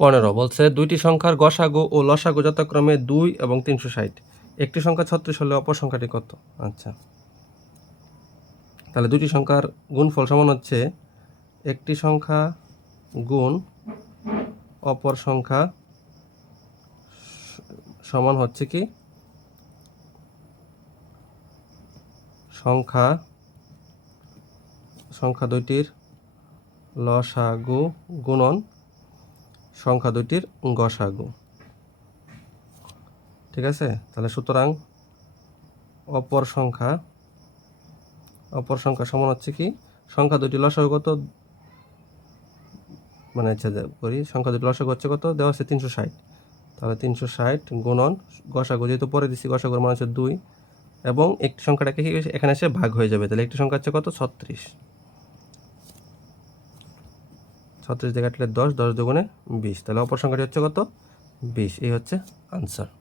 পনেরো বলছে, দুইটি সংখ্যার গসাগু ও লসাগু যথাক্রমে দুই এবং তিনশো ষাট। একটি সংখ্যা ছত্রিশ হলে অপর সংখ্যাটি কত? আচ্ছা। তাহলে দুটি সংখ্যার গুণফল সমান হচ্ছে, একটি সংখ্যা গুণ অপর সংখ্যা সমান হচ্ছে কি? সংখ্যা সংখ্যা দুইটির লসাগু গুণন সংখ্যা দুইটির গসাগু। ঠিক আছে? তাহলে সুতরাং অপর সংখ্যা অপর সংখ্যা সমান হচ্ছে কি? সংখ্যা দুটি লসাগু কত? মানে আচ্ছা করি। সংখ্যা দুটি লসাগু হচ্ছে কত? দেওয়া হচ্ছে তিনশো ষাট। তাহলে তিনশো ষাট গুণন গসাগু, যেহেতু পরে দিচ্ছি গসাগুর মান হচ্ছে দুই, এবং একটি সংখ্যাটাকে এখানে এসে ভাগ হয়ে যাবে। তাহলে একটি সংখ্যা হচ্ছে কত? ছত্রিশ। ছত্রিশ দিয়ে কাটলে দশ দশ দুগুণে বিশ। তাহলে অপর সংখ্যাটি হচ্ছে কত? বিশ। এই হচ্ছে আনসার